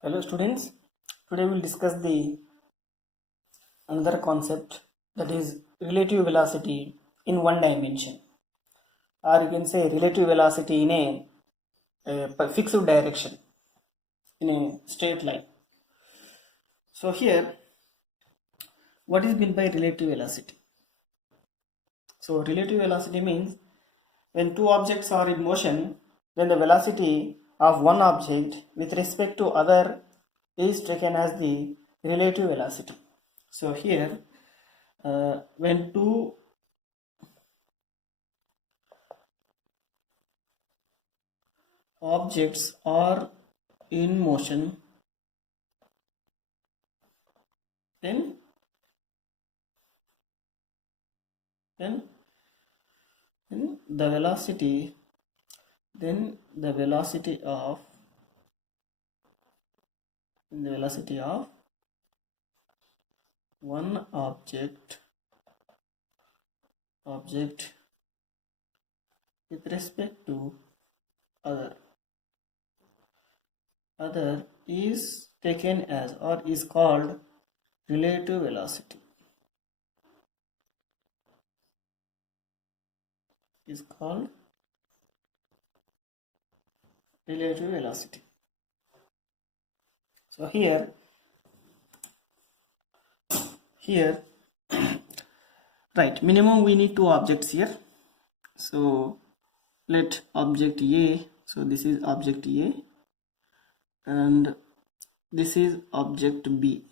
Hello students, today we will discuss the another concept, that is relative velocity in one dimension, or you can say relative velocity in a fixed direction in a straight line. So here, what is meant by relative velocity? So relative velocity means when two objects are in motion, then the velocity of one object with respect to other is taken as the relative velocity. So here, when two objects are in motion, then then the velocity the velocity of one object with respect to other is taken as, or is called, relative velocity. Is called relative velocity. So here right, minimum we need two objects here. So let object A, so this is object A and this is object B.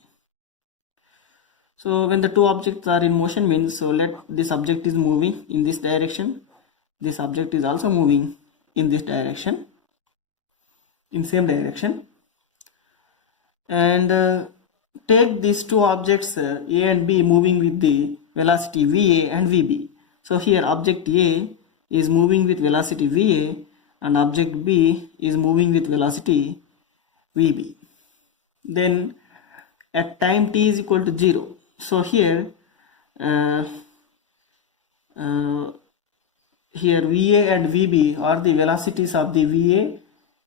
So when the two objects are in motion means, so let this object is moving in this direction, this object is also moving in this direction, in same direction, and take these two objects A and B moving with the velocity VA and VB. So here object A is moving with velocity VA and object B is moving with velocity VB. Then at time t is equal to 0, so here here VA and VB are the velocities of the VA,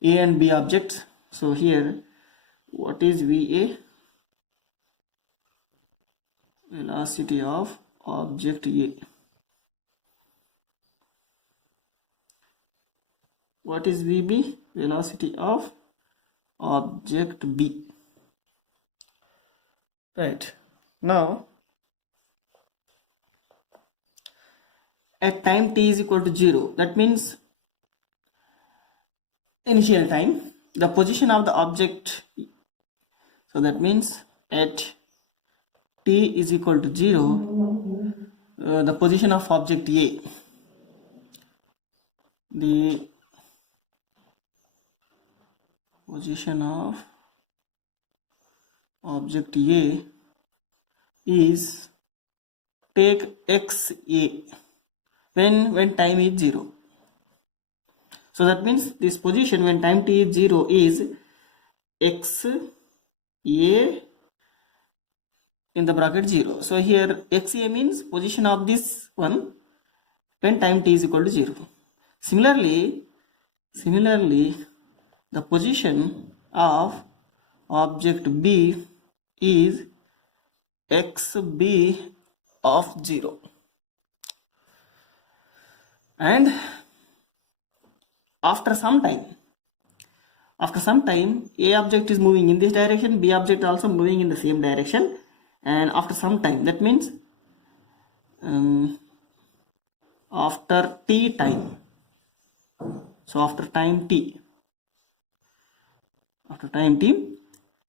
A and B objects. So here what is VA? Velocity of object A. What is VB? Velocity of object B. Right. Now at time t is equal to 0, that means initial time, the position of the object, so that means at t is equal to 0, the position of object A, the position of object A is, take xa when time is 0. So that means this position when time t is 0 is xa in the bracket 0. So here xa means position of this one when time t is equal to 0. Similarly, the position of object B is xb of 0. And after some time A object is moving in this direction, B object also moving in the same direction, and after some time, that means after t time, so after time t,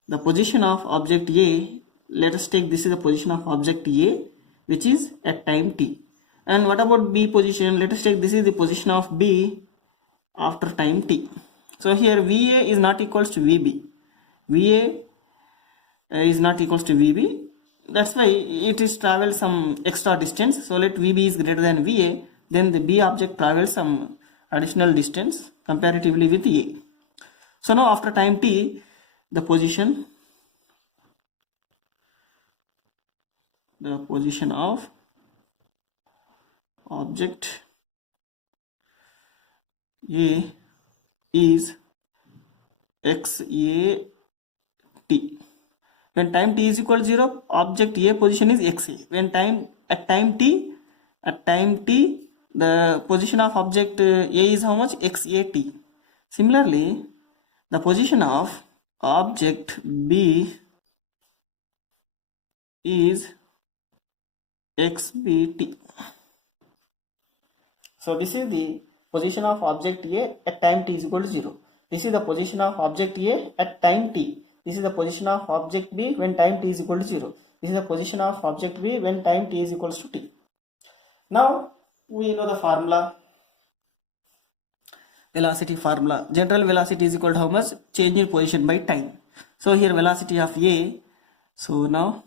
the position of object A, let us take this is the position of object A which is at time t. And what about B position? Let us take this is the position of B after time t. So here VA is not equals to VB. VA is not equals to VB. That's why it is travel some extra distance. So let VB is greater than VA, then the B object travels some additional distance comparatively with A. So now after time t, the position of object A is xa t. When time t is equal to 0, object A position is xa. When at time t, the position of object A is how much? xat. Similarly, the position of object B is xbt. So this is the position of object A at time t is equal to 0. This is the position of object A at time t. This is the position of object B when time t is equal to 0. This is the position of object B when time t is equals to t. Now we know the formula, velocity formula. General velocity is equal to how much? Change in position by time. So here velocity of A. So now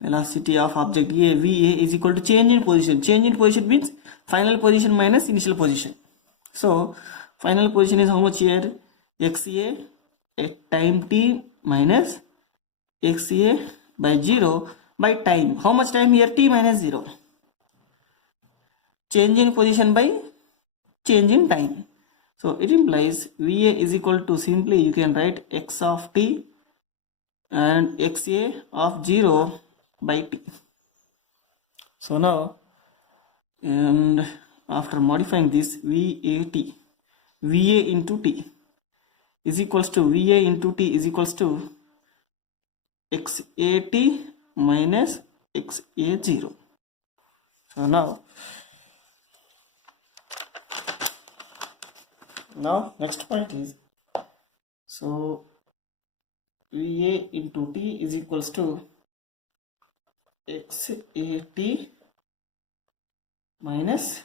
velocity of object A, VA, is equal to change in position. Change in position means final position minus initial position. So final position is how much here? XA at time t minus XA by 0 by time. How much time here? T minus 0. Change in position by change in time. So it implies VA is equal to, simply you can write x of t and XA of 0 by t. So now, and after modifying this, VA into t is equals to VA into t is equals to XAT minus XA0. So now next point is, so VA into t is equals to XAT minus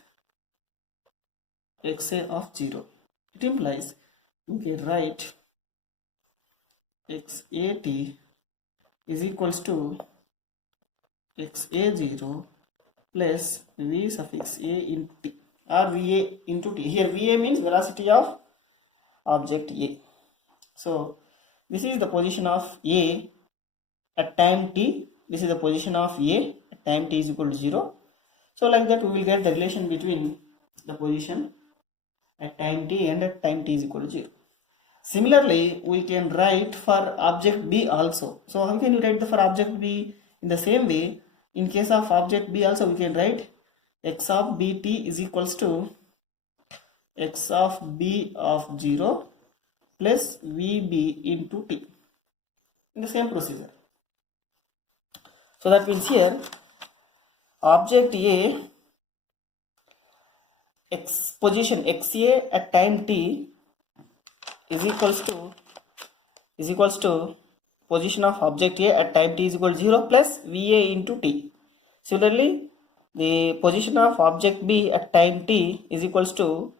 XA of 0. It implies we can write XAT is equals to XA0 plus V suffix A into t, or VA into t. Here VA means velocity of object A. So this is the position of A at time t. This is the position of A at time t is equal to 0. So like that we will get the relation between the position at time t and at time t is equal to 0. Similarly, we can write for object B also. So how can you write for object B? In the same way, in case of object B also we can write x of bt is equals to x of B of 0 plus VB into t, in the same procedure. So that means here object A x position XA at time t is equals to position of object A at time t is equal to 0 plus VA into t. Similarly, the position of object B at time t is equals to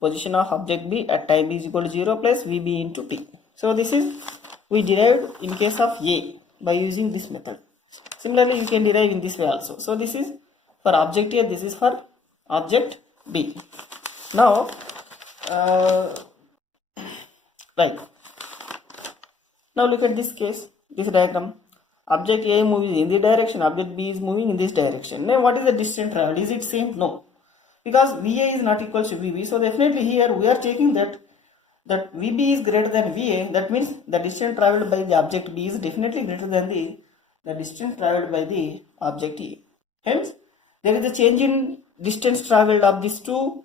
position of object B at time B is equal to 0 plus VB into t. So this is we derived in case of A by using this method. Similarly, you can derive in this way also. So this is for object A, this is for object B. Now, right. Now look at this case, this diagram. Object A moving in this direction, object B is moving in this direction. Now what is the distance traveled? Is it same? No. Because VA is not equal to VB. So definitely here we are checking that VB is greater than VA. That means the distance traveled by the object B is definitely greater than the distance traveled by the object A. Hence, there is a change in distance traveled of these two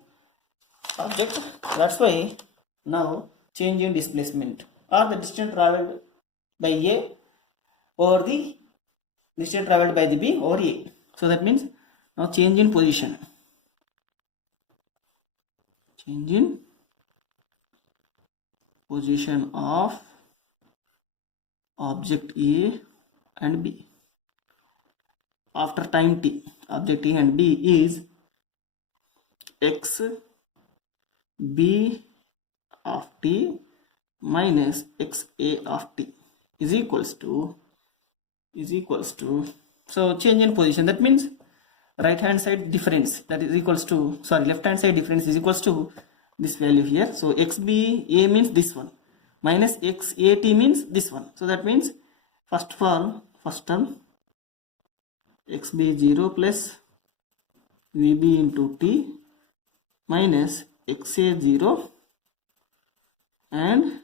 objects. That's why now change in displacement, or the distance traveled by A over the distance traveled by the B over A. So that means now change in position. Change in position of object A and B after time t. Object A and B is x B of t minus XA of t is equals to, so change in position, that means right hand side difference, that is equals to, left hand side difference is equals to this value here. So XBA means this one minus XAT means this one. So that means first term XB0 plus VB into t minus XA0 and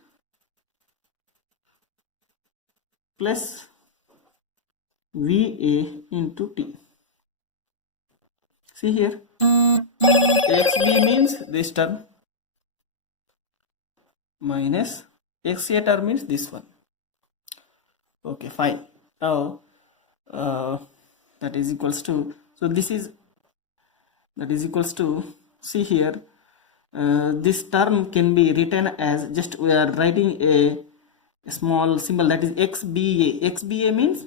plus va into t. See here, xb means this term minus xa term means this one. Okay, fine. Now that is equals to, so this is, that is equals to, see here, this term can be written as, just we are writing a small symbol, that is xba. Xba means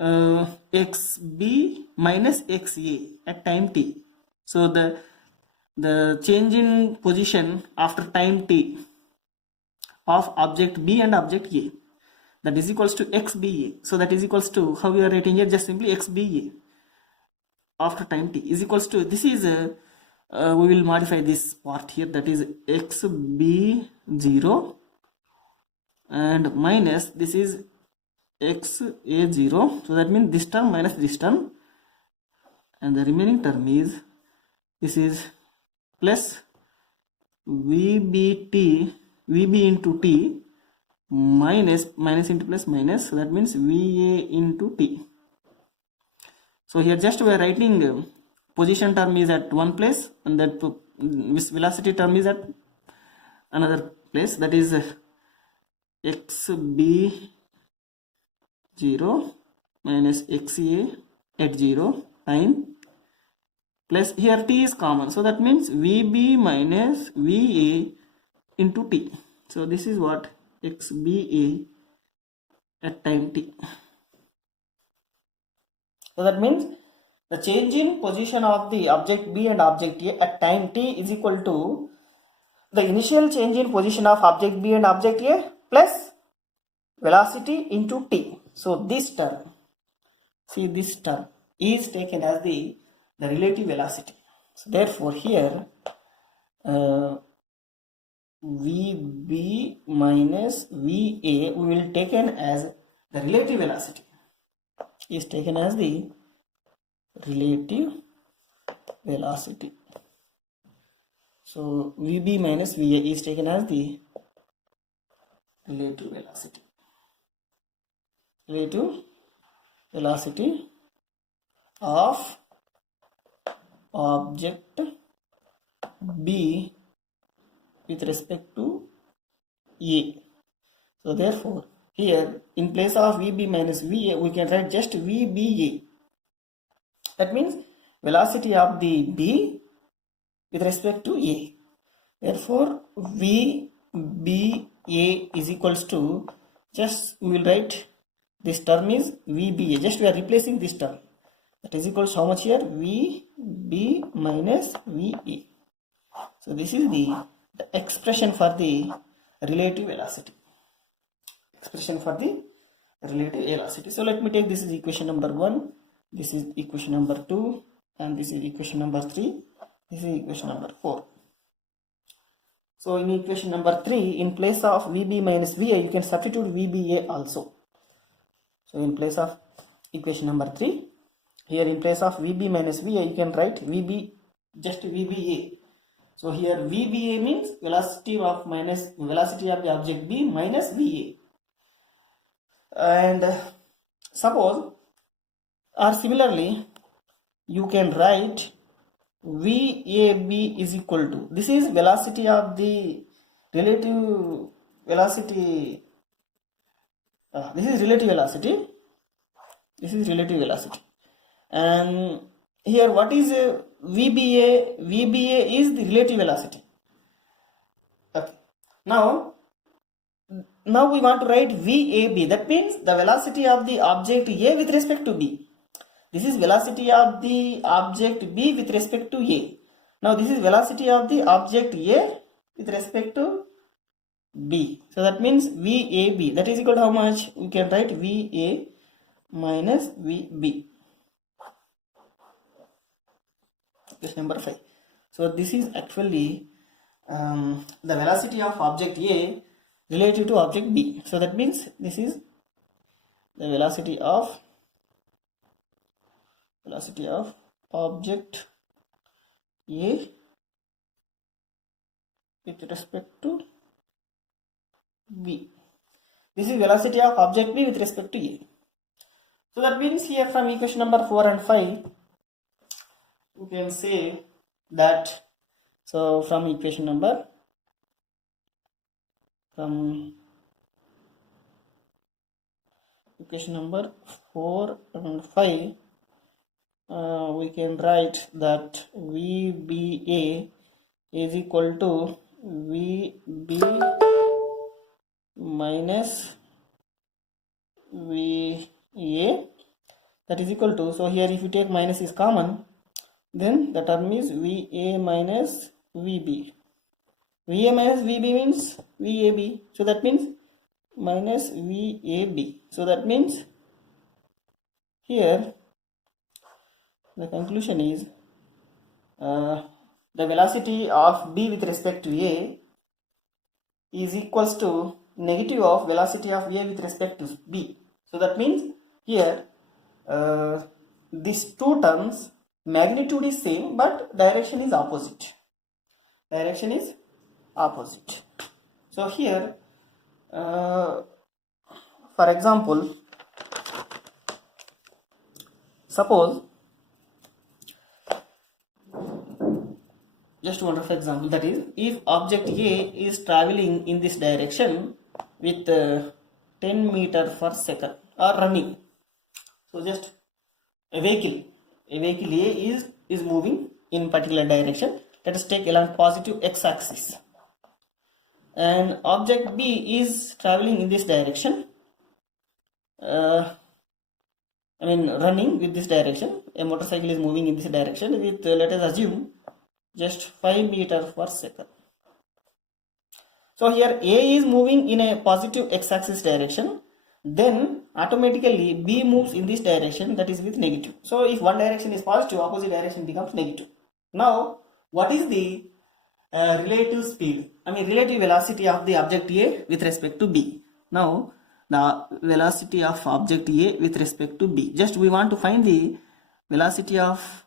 xb minus xa at time t. So the change in position after time t of object b and object a, that is equals to xba. So that is equals to, how we are writing here, just simply xba after time t is equals to, this is we will modify this part here, that is xb0 and minus this is xa0. So that means this term minus this term, and the remaining term is, this is plus vb into t minus into plus minus, so that means va into t. So here just we are writing position term is at one place and that velocity term is at another place, that is xb0 minus xa at 0 time, plus here t is common, so that means vb minus va into t. So this is what xba at time t. So that means the change in position of the object b and object a at time t is equal to the initial change in position of object b and object a plus velocity into t. So this term, see this term is taken as the relative velocity. So therefore here vb minus va we will taken as the relative velocity, is taken as the relative velocity. So vb minus va is taken as the relative velocity, relative velocity of object b with respect to a. So therefore here in place of vb minus va we can write just vba. That means velocity of the b with respect to a. Therefore vba is equals to, just we will write this term is vba, just we are replacing this term, that is equals to how much here, vb minus va. So this is the expression for the relative velocity, expression for the relative velocity. So let me take, this is equation number 1, this is equation number 2, and this is equation number 3, this is equation number 4. So in equation number 3, in place of vb minus va you can substitute vba also. So in place of equation number 3, here in place of vb minus va you can write vb, just vba. So here vba means velocity of the object b minus va. And suppose, or similarly you can write vab is equal to, this is velocity of the relative velocity, this is relative velocity, this is relative velocity, and here what is vba? Vba is the relative velocity. Okay, now we want to write vab, that means the velocity of the object a with respect to b. This is velocity of the object b with respect to a. Now this is velocity of the object a with respect to b. So that means vab, that is equal to how much? We can write va minus vb. Question number 5. So this is actually the velocity of object a relative to object b. So that means this is the velocity of object a with respect to b. This is velocity of object B with respect to A. So that means here from equation number 4 and 5, you can say that, so from equation number 4 and 5, we can write that VBA is equal to VB minus VA, that is equal to, so here if you take minus is common, then the term is VA minus VB. VA minus VB means VAB, so that means minus VAB. So that means here the conclusion is the velocity of B with respect to A is equals to negative of velocity of A with respect to B. So that means here these two terms, magnitude is same but direction is opposite. Direction is opposite. So here for example, suppose just one rough example, that is if object A is traveling in this direction with 10 meter per second or running, so just a vehicle A is moving in particular direction, let us take along positive x-axis, and object B is traveling in this direction, running with this direction, a motorcycle is moving in this direction with let us assume just 5 meters per second. So here A is moving in a positive x-axis direction, then automatically B moves in this direction, that is with negative. So if one direction is positive, opposite direction becomes negative. Now what is the relative speed, relative velocity of the object A with respect to B? Now the velocity of object A with respect to B, just we want to find the velocity of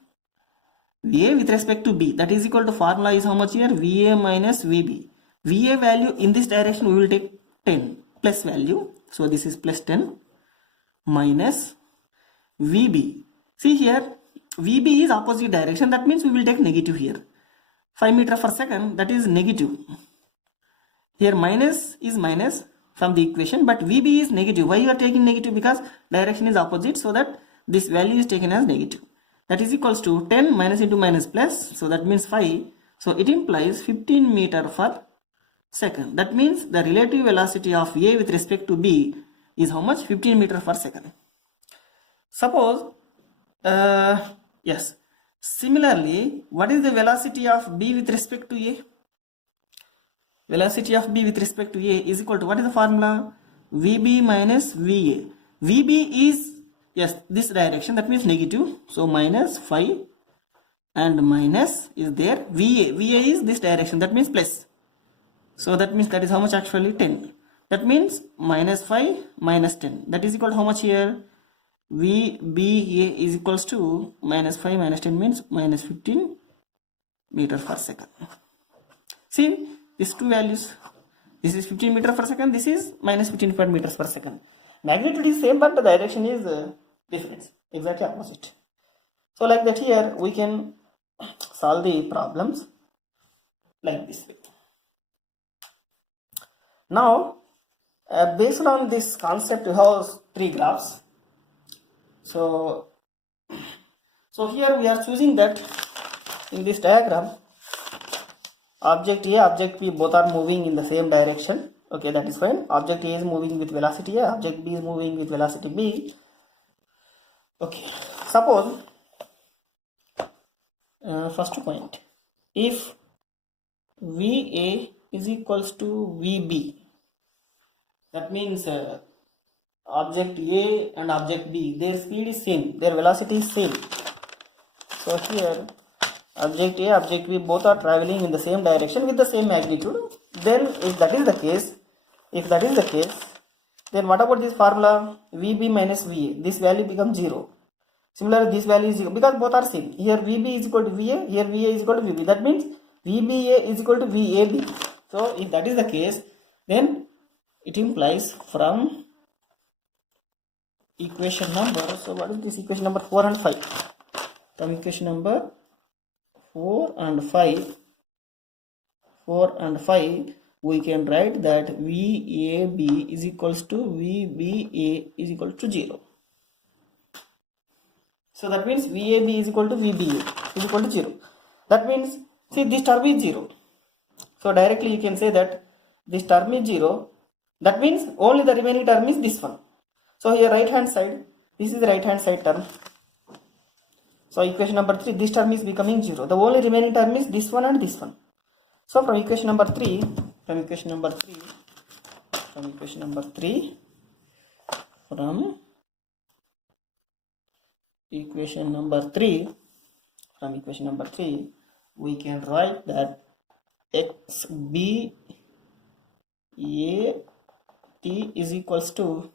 VA with respect to B, that is equal to, formula is how much here, VA minus VB. VA value in this direction we will take 10 plus value, so this is plus 10 minus VB. See here VB is opposite direction, that means we will take negative here. 5 meter per second, that is negative. Here minus is minus from the equation, but VB is negative. Why you are taking negative? Because direction is opposite, so that this value is taken as negative. That is equals to 10 minus into minus plus, so that means 5. So it implies 15 meter per second. That means the relative velocity of A with respect to B is how much? 15 meter per second. Suppose yes, similarly, what is the velocity of B with respect to A? Velocity of B with respect to A is equal to, what is the formula? VB minus VA. VB is, yes, this direction, that means negative, so minus 5 and minus is there. VA is this direction, that means plus, so that means that is how much actually? 10. That means minus 5 minus 10, that is equal to how much here? VBA is equals to minus 5 minus 10 means minus 15 meters per second. See these two values, this is 15 meters per second, this is minus 15 meters per second. Magnitude is same but the direction is different, exactly opposite. So like that here we can solve the problems like this way. Now based on this concept we have 3 graphs. So here we are choosing that in this diagram object A, object B both are moving in the same direction. Okay, that is fine. Object A is moving with velocity A, object B is moving with velocity B. Okay, suppose first point, if VA is equals to VB, that means object A and object B, their speed is same, their velocity is same. So here object A, object B both are traveling in the same direction with the same magnitude. Then if that is the case, then what about this formula? VB minus VA, this value becomes 0. Similarly this value is 0 because both are same. Here VB is equal to VA, here VA is equal to VB, that means VBA is equal to VAB. So if that is the case, then it implies from equation number, so what is this equation number 4 and 5? From equation number 4 and 5, we can write that VAB is equals to VBA is equal to 0. So that means VAB is equal to VBA is equal to 0. That means, see, this term is 0. So directly you can say that this term is 0. That means only the remaining term is this one. So here right hand side, this is the right hand side term. So equation number 3, this term is becoming 0. The only remaining term is this one and this one. So from equation number 3, from equation number 3, we can write that XB A T is equals to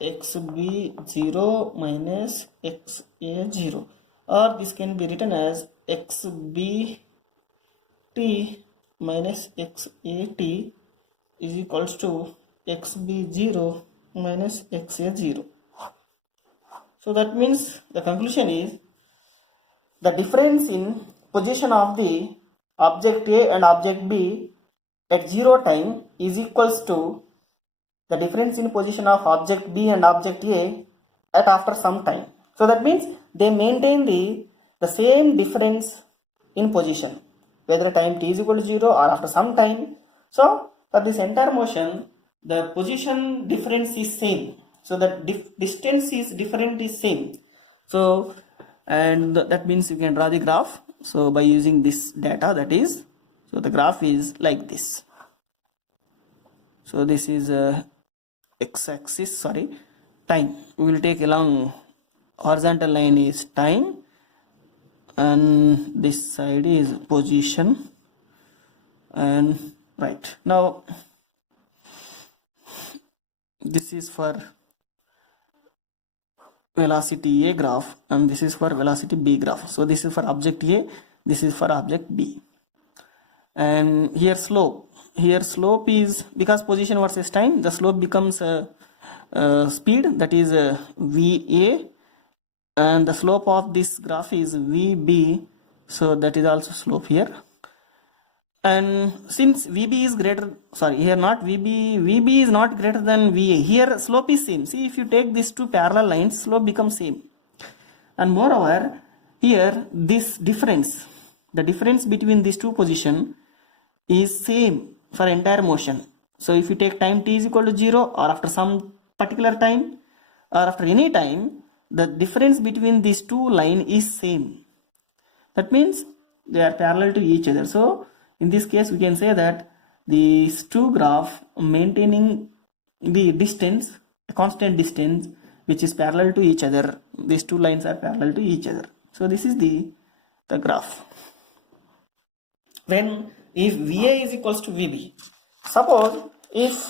XB0 minus XA0, or this can be written as XBT minus XAT is equals to XB0 minus XA0. So that means the conclusion is the difference in position of the object A and object B at 0 time is equals to the difference in position of object B and object A at after some time. So that means they maintain the same difference in position, whether time t is equal to 0 or after some time. So for this entire motion, the position difference is same. So that distance is different is same. So and that means you can draw the graph. So by using this data, that is, so the graph is like this. So this is x-axis, sorry, time. We will take along horizontal line is time, and this side is position. And right now this is for velocity A graph and this is for velocity B graph. So this is for object A, this is for object B. And here slope is, because position versus time, the slope becomes speed, that is VA, and the slope of this graph is VB, so that is also slope here. And since VB is greater, sorry, here not VB is not greater than VA, here slope is same. See, if you take these two parallel lines, slope becomes same. And moreover, here this difference, the difference between these two positions is same for entire motion. So if you take time t is equal to 0, or after some particular time, or after any time, the difference between these two lines is same. That means they are parallel to each other. So in this case, we can say that these two graphs maintaining the distance, a constant distance, which is parallel to each other. These two lines are parallel to each other. So this is the graph. When if VA is equals to VB, suppose if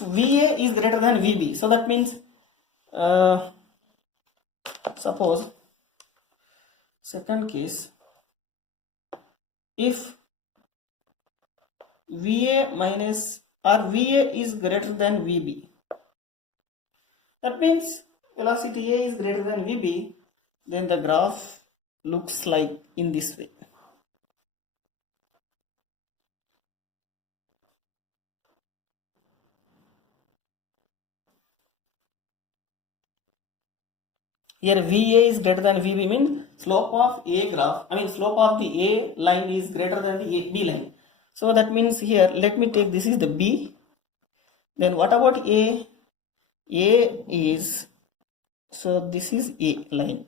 VA is greater than VB, so that means suppose second case, if VA minus or VA is greater than VB, that means velocity A is greater than VB, then the graph looks like in this way. Here VA is greater than VB means slope of A graph, slope of the A line is greater than the B line. So that means here, let me take this is the B. Then what about A? A is, so this is A line.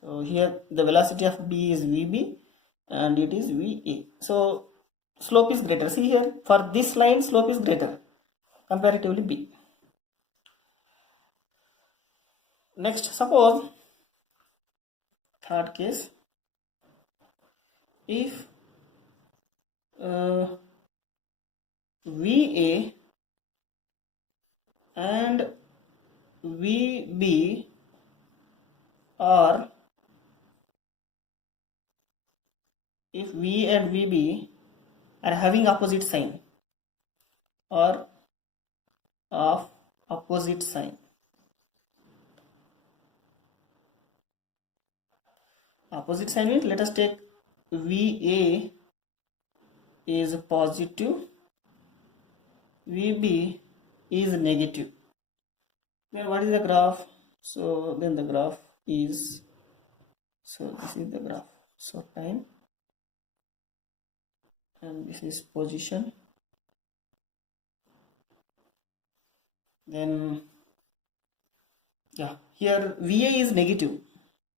So here the velocity of B is VB and it is VA. So slope is greater. See here, for this line slope is greater comparatively B. Next, suppose third case, if VA and VB are if V and VB are having opposite sign or of opposite sign. Opposite sign means, let us take VA is positive, VB is negative. Then what is the graph? So then the graph is, so this is the graph. So time, and this is position. Then yeah, here VA is negative.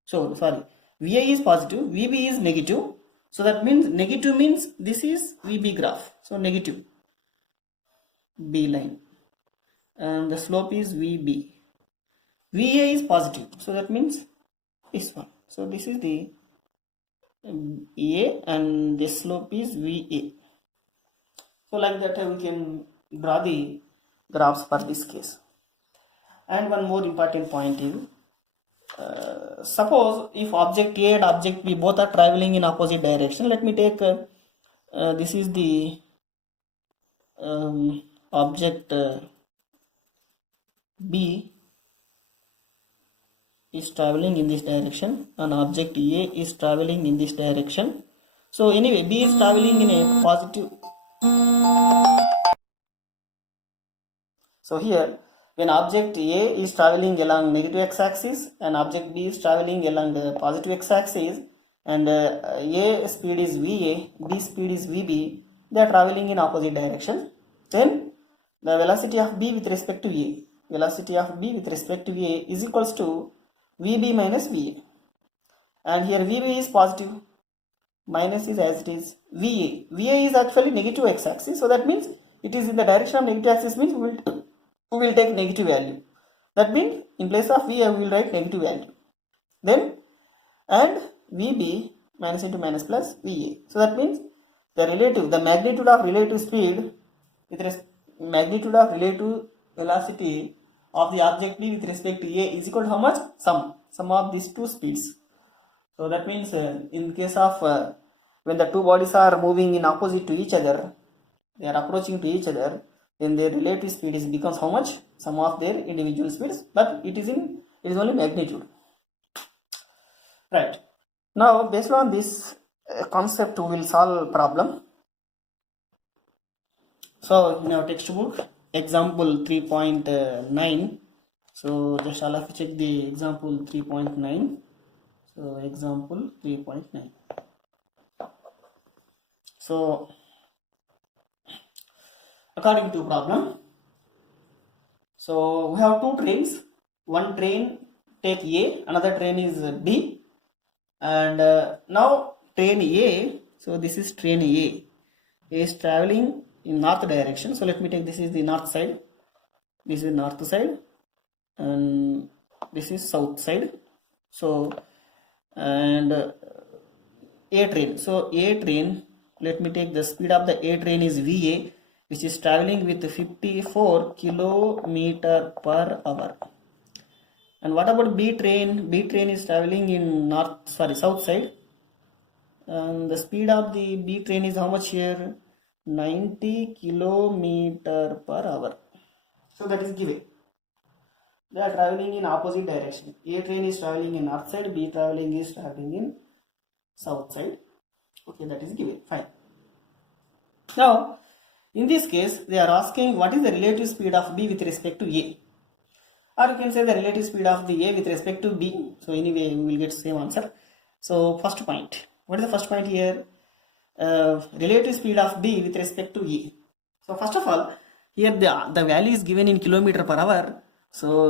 So sorry, VA is positive, VB is negative. So that means negative means this is VB graph. So negative B line, and the slope is VB. VA is positive, so that means this one. So this is the A and the slope is VA. So like that we can draw the graphs for this case. And one more important point is, suppose if object A and object B both are traveling in opposite direction. Let me take this is the object B is traveling in this direction and object A is traveling in this direction. So anyway, B is traveling in a positive. So here, when object A is traveling along negative x-axis and object B is traveling along the positive x-axis, and A speed is VA, B speed is VB, they are traveling in opposite direction. Then the velocity of B with respect to A, velocity of B with respect to A is equals to VB minus VA. And here VB is positive, minus is as it is VA. VA is actually negative x-axis, so that means it is in the direction of negative axis, means we will take negative value. That means in place of VA we will write negative value. Then and VB minus into minus plus VA. So that means the magnitude of relative speed with magnitude of relative velocity of the object B with respect to A is equal to how much? Sum of these two speeds. So that means in case of when the two bodies are moving in opposite to each other, they are approaching to each other, then their relative speed is becomes how much? Sum of their individual speeds, but it is only magnitude. Right. Now based on this concept we will solve problem. So in our textbook, example 3.9. So just all of you check the example 3.9. So example 3.9. So according to problem, so we have two trains. One train take A, another train is B, and now train A. So this is train A is traveling in north direction. So let me take, this is the north side, this is north side, and this is south side. So and A train. So A train, let me take the speed of the A train is VA, which is traveling with 54 kilometer per hour. And what about B train? B train is traveling in south side, and the speed of the B train is how much here? 90 kilometer per hour. So that is given. They are traveling in opposite direction. A train is traveling in north side, B traveling is traveling in south side. Okay, that is given. Fine. Now in this case they are asking what is the relative speed of B with respect to A, or you can say the relative speed of the A with respect to B. So anyway we will get same answer. So first point, what is the first point here? Relative speed of B with respect to A. So first of all, here the value is given in kilometer per hour. So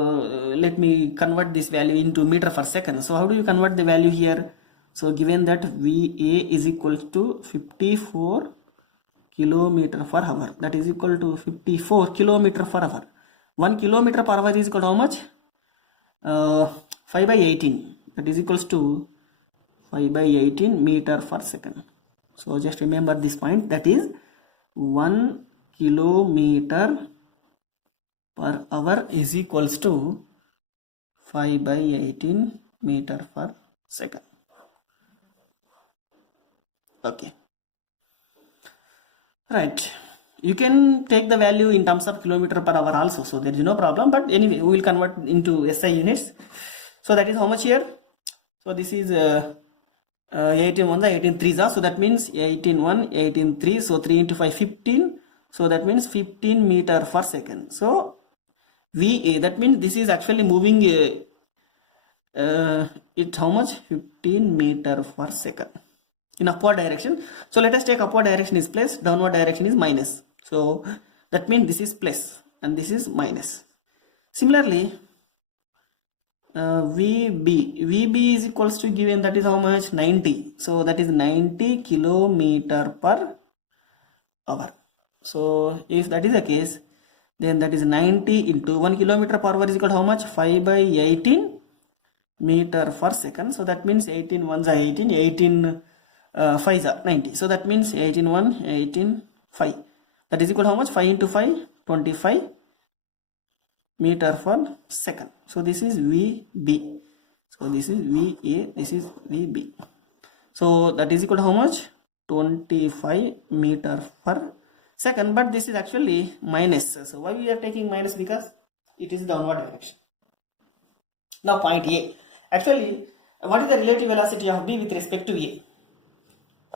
let me convert this value into meter per second. So how do you convert the value here? So given that VA is equal to 54 kilometer per hour, that is equal to 54 kilometer per hour. 1 kilometer per hour is equal to how much? 5 by 18, that is equals to 5 by 18 meter per second. So just remember this point, that is 1 kilometer per hour is equals to 5 by 18 meter per second. Okay, right. You can take the value in terms of kilometer per hour also, so there is no problem, but anyway we will convert into SI units. So that is how much here? So this is 18 1 18 3 so that means 18 1 18 3, so 3 into 5 15, so that means 15 meter per second. So VA, that means this is actually moving it's how much? 15 meter per second in upward direction. So let us take upward direction is plus, downward direction is minus. So that means this is plus and this is minus. Similarly, VB is equals to given, that is how much? 90. So that is 90 kilometer per hour. So if that is the case, then that is 90 into 1 kilometer per hour is equal to how much? 5 by 18 meter per second. So that means 18 1s are 18, 18 5s are 90. So that means 18 1, 18 5. That is equal to how much? 5 into 5, 25 meter per second. So this is VB. So this is VA, this is VB. So that is equal to how much? 25 meter per second, but this is actually minus. So why we are taking minus? Because it is downward direction. Now point A. Actually, what is the relative velocity of B with respect to A?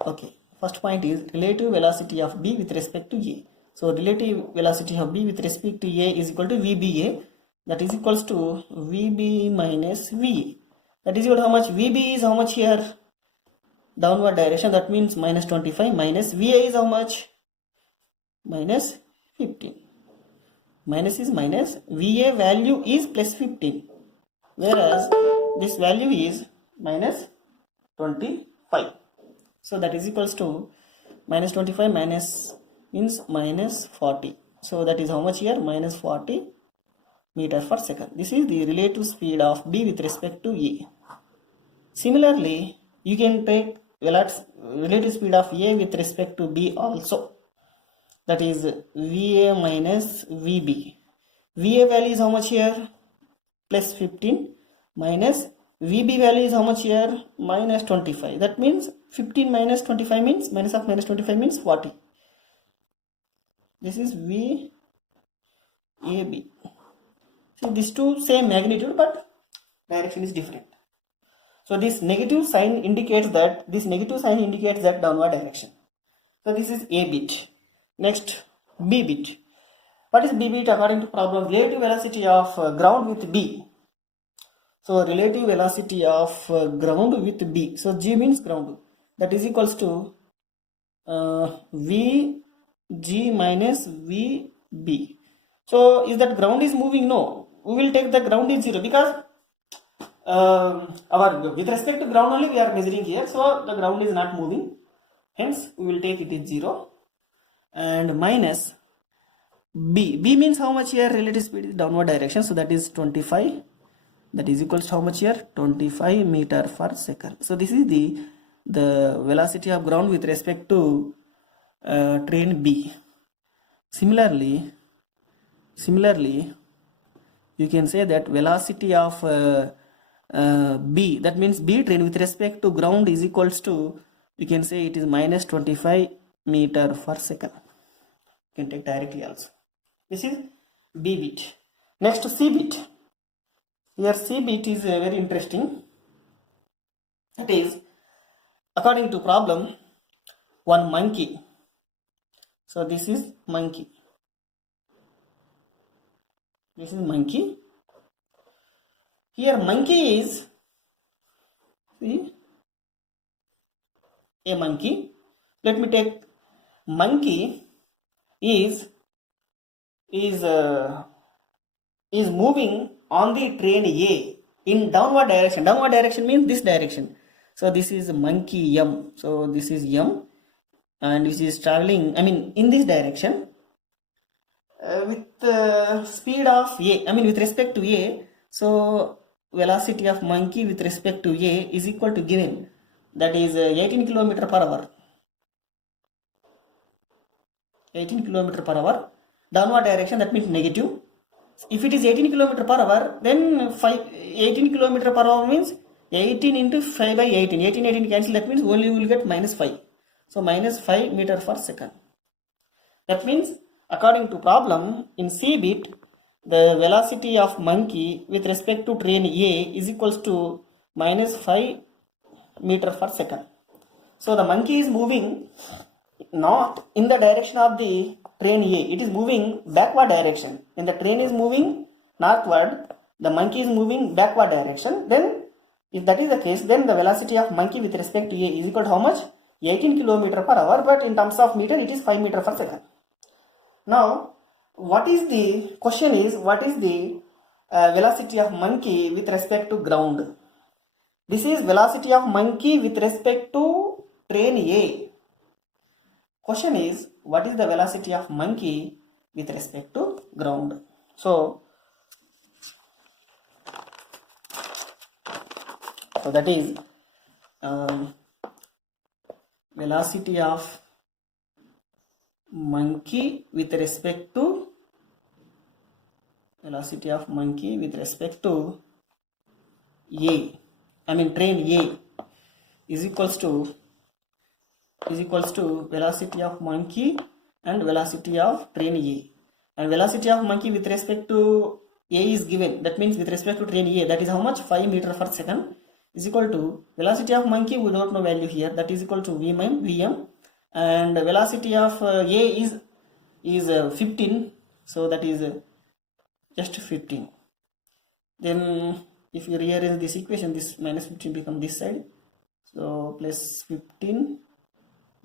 Okay, first point is relative velocity of B with respect to A. So relative velocity of B with respect to A is equal to VBA, that is equals to VB minus VA. That is equal to how much? VB is how much here? Downward direction, that means minus 25, minus VA is how much? Minus 15. Minus is minus, VA value is plus 15, whereas this value is minus 25. So that is equals to minus 25 minus means minus 40. So that is how much here? Minus 40 meter per second. This is the relative speed of B with respect to A. Similarly, you can take relative speed of A with respect to B also. That is VA minus VB. VA value is how much here? Plus 15 minus VB value is how much here? Minus 25. That means 15 minus 25 means minus of minus 25 means 40. This is VAB. See, these two same magnitude but direction is different. So this negative sign indicates that downward direction. So this is A bit. Next, B bit. What is B bit according to problem? Relative velocity of ground with B. So relative velocity of ground with B. So G means ground. That is equals to VG minus VB. So is that ground is moving? No. We will take the ground is 0 because with respect to ground only we are measuring here. So the ground is not moving. Hence we will take it is 0. And minus B. B means how much here? Relative speed is downward direction. So that is 25. That is equals to how much here? 25 meter per second. So this is the velocity of ground with respect to train B. Similarly, you can say that velocity of B, that means B train with respect to ground is equals to, you can say it is minus 25 meter per second. You can take directly also. This is B bit. Next, C bit. Here C bit is very interesting. That is, according to problem, one monkey. So this is monkey. This is monkey. Here monkey is, see, a monkey. Let me take monkey is moving on the train A in downward direction. Downward direction means this direction. So this is monkey M. So this is M, and which is traveling, in this direction with speed of A. With respect to A. So velocity of monkey with respect to A is equal to given, that is 18 km per hour. 18 km per hour. Downward direction, that means negative. If it is 18 km per hour, then 18 km per hour means 18 into 5 by 18. 18 cancel, that means only we will get minus 5. So minus 5 meter per second. That means according to problem in C bit, the velocity of monkey with respect to train A is equals to minus 5 meter per second. So the monkey is moving not in the direction of the train A, it is moving backward direction. When the train is moving northward, the monkey is moving backward direction. Then if that is the case, then the velocity of monkey with respect to A is equal to how much? 18 km per hour, but in terms of meter it is 5 meter per second. Now what is the question is, what is the velocity of monkey with respect to ground? This is velocity of monkey with respect to train A. Question is, what is the velocity of monkey with respect to ground? So that is velocity of monkey with respect to A, I mean train A is equals to velocity of monkey and velocity of train A, and velocity of monkey with respect to A is given. That means with respect to train A, that is how much? 5 meter per second is equal to velocity of monkey, we don't know value here, that is equal to Vm, and velocity of A is 15, so that is just 15. Then if you rearrange this equation, this minus 15 become this side, so plus 15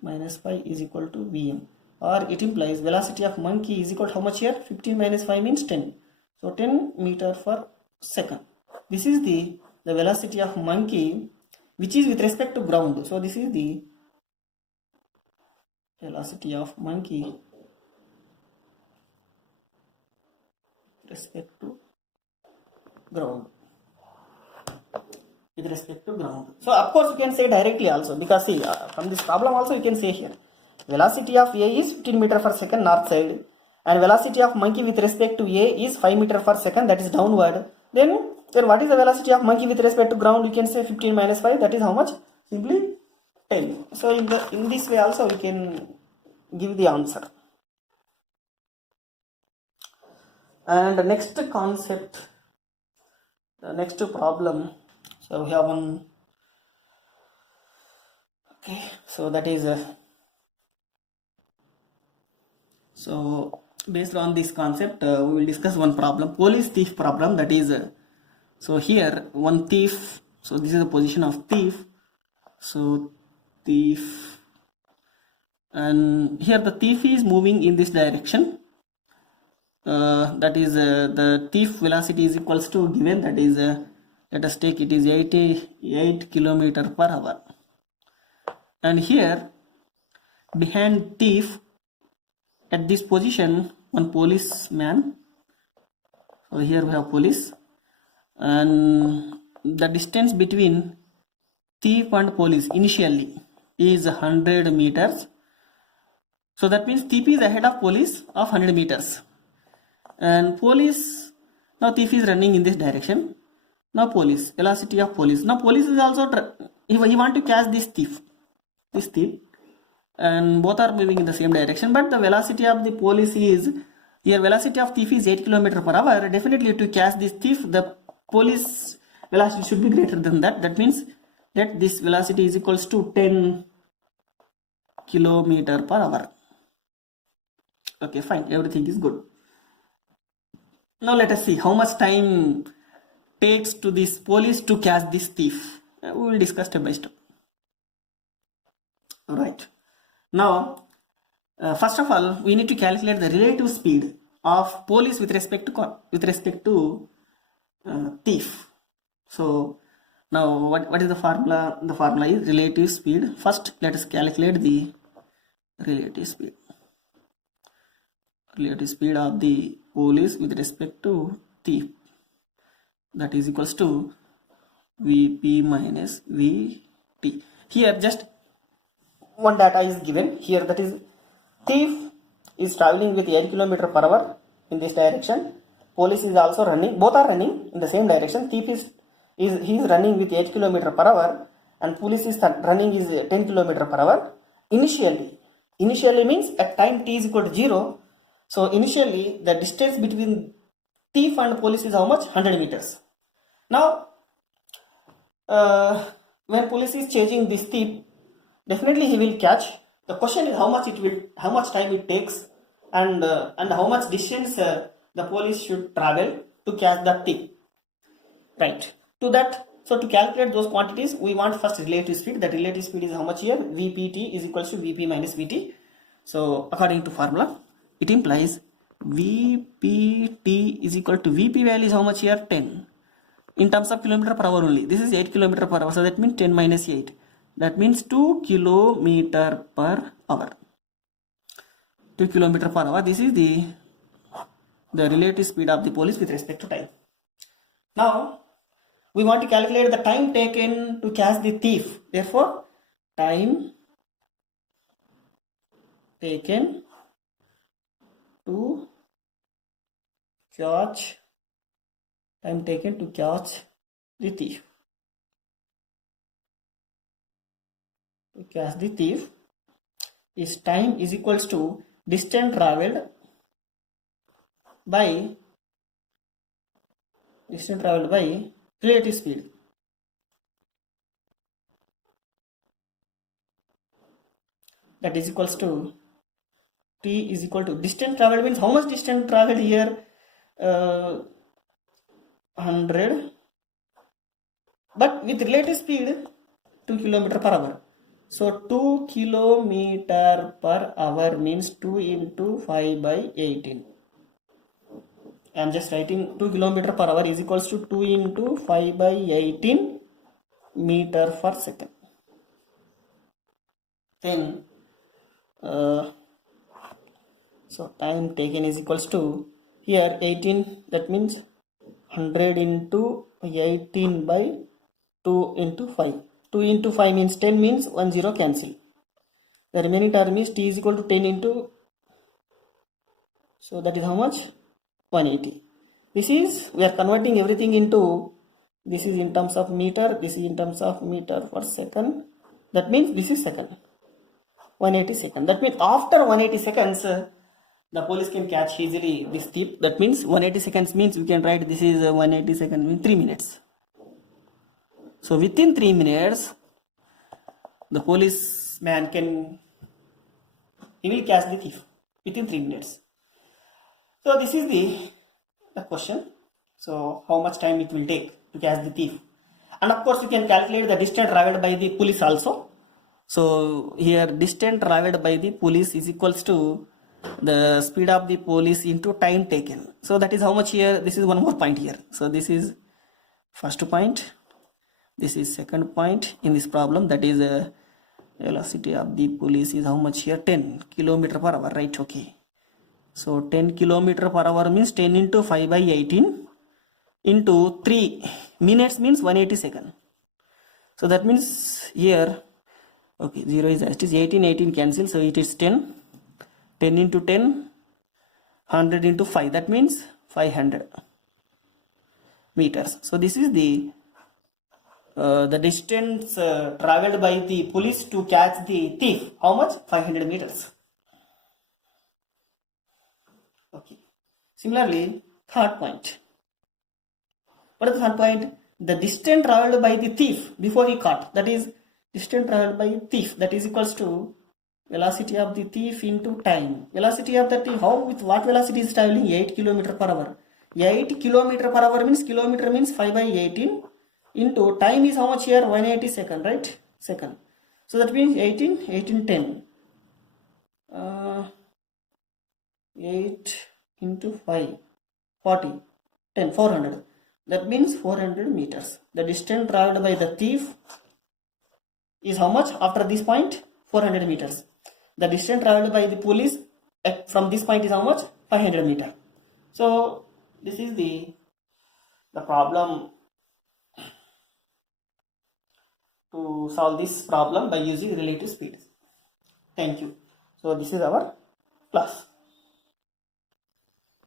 minus 5 is equal to Vm, or it implies velocity of monkey is equal to how much here? 15 minus 5 means 10, so 10 meter per second. This is the velocity of monkey which is with respect to ground. So this is the velocity of monkey with respect to ground. So of course you can say directly also, because see from this problem also you can say here velocity of A is 15 meter per second north side, and velocity of monkey with respect to A is 5 meter per second, that is downward. Then what is the velocity of monkey with respect to ground? You can say 15 minus 5, that is how much? Simply 10. So in this way also we can give the answer. And the next concept, the next problem, so we have one, okay, so that is so based on this concept we will discuss one problem, police thief problem. That is so here one thief, so this is the position of thief, so thief, and here the thief is moving in this direction, that is the thief velocity is equals to given, that is let us take it is 88 km per hour, and here behind thief at this position one policeman, so here we have police, and the distance between thief and police initially is 100 meters, so that means thief is ahead of police of 100 meters, and police, now thief is running in this direction, now police, velocity of police, now police is also he want to catch this thief, and both are moving in the same direction, but the velocity of the police is, here velocity of thief is 8 km per hour, definitely to catch this thief the police velocity should be greater than that. That means that this velocity is equals to 10 km per hour. Okay, fine, everything is good. Now let us see how much time takes to this police to catch this thief. We will discuss step by step. Right. Now first of all we need to calculate the relative speed of police with respect to thief. So now what is the formula? The formula is relative speed. First let us calculate the relative speed of the police with respect to thief, that is equals to Vp minus Vt. Here just one data is given here, that is thief is traveling with 8 km per hour in this direction, police is also running, both are running in the same direction. Thief is running with 8 km per hour and police is running is 10 km per hour, initially means at time t is equal to 0. So initially the distance between thief and police is how much? 100 meters. Now when police is chasing this thief, definitely he will catch. The question is how much time it takes, and how much distance the police should travel to catch that thief, right? So to calculate those quantities, we want first relative speed. That relative speed is how much here? Vpt is equals to Vp minus Vt. So according to formula, it implies Vpt is equal to Vp value is how much here? 10. In terms of kilometer per hour only. This is 8 kilometer per hour. So that means 10 minus 8. That means 2 kilometer per hour. 2 kilometer per hour. This is the relative speed of the police with respect to time. Now we want to calculate the time taken to catch the thief. Therefore, time taken to catch the thief. To catch the thief is time is equals to distance traveled by relative speed. That is equals to t is equal to distance traveled means how much distance traveled here? 100, but with relative speed 2 kilometer per hour. So 2 kilometer per hour means 2 into 5 by 18. I am just writing 2 kilometer per hour is equals to 2 into 5 by 18 meter per second. Then so time taken is equals to here 18, that means 100 into 18 by 2 into 5. 2 into 5 means 10, means 1 0 cancel. The remaining term is t is equal to 10 into, so that is how much? 180. This is, we are converting everything into, this is in terms of meter, this is in terms of meter per second. That means this is second. 180 seconds. That means after 180 seconds, the police can catch easily this thief. That means 180 seconds means we can write this is 180 seconds means 3 minutes. So within 3 minutes, the policeman he will catch the thief within 3 minutes. So this is the question. So how much time it will take to catch the thief? And of course you can calculate the distance traveled by the police also. So here distance traveled by the police is equals to the speed of the police into time taken. So that is how much here. This is one more point here. So this is first point. This is second point in this problem. That is velocity of the police is how much here? 10 kilometer per hour, right? Okay. So 10 kilometer per hour means 10 into 5 by 18 into 3 minutes means 180 seconds. So that means here, okay, 0 is as it is, 18 cancel, so it is 10 into 10, 100 into 5, that means 500 meters. So this is the distance traveled by the police to catch the thief. How much? 500 meters. Okay. Similarly, third point. What is the third point? The distance traveled by the thief before he caught. That is distance traveled by thief. That is equals to velocity of the thief into time. Velocity of the thief. How, with what velocity is traveling? 8 km per hour. 8 km per hour means kilometer means 5 by 18 into time is how much here? 180 second, right? Second. So that means 18 10. 8 into 5, 40, 10, 400. That means 400 meters. The distance traveled by the thief is how much after this point? 400 meters. The distance traveled by the police from this point is how much? 500 meters. So this is the problem to solve this problem by using relative speed. Thank you. So this is our class.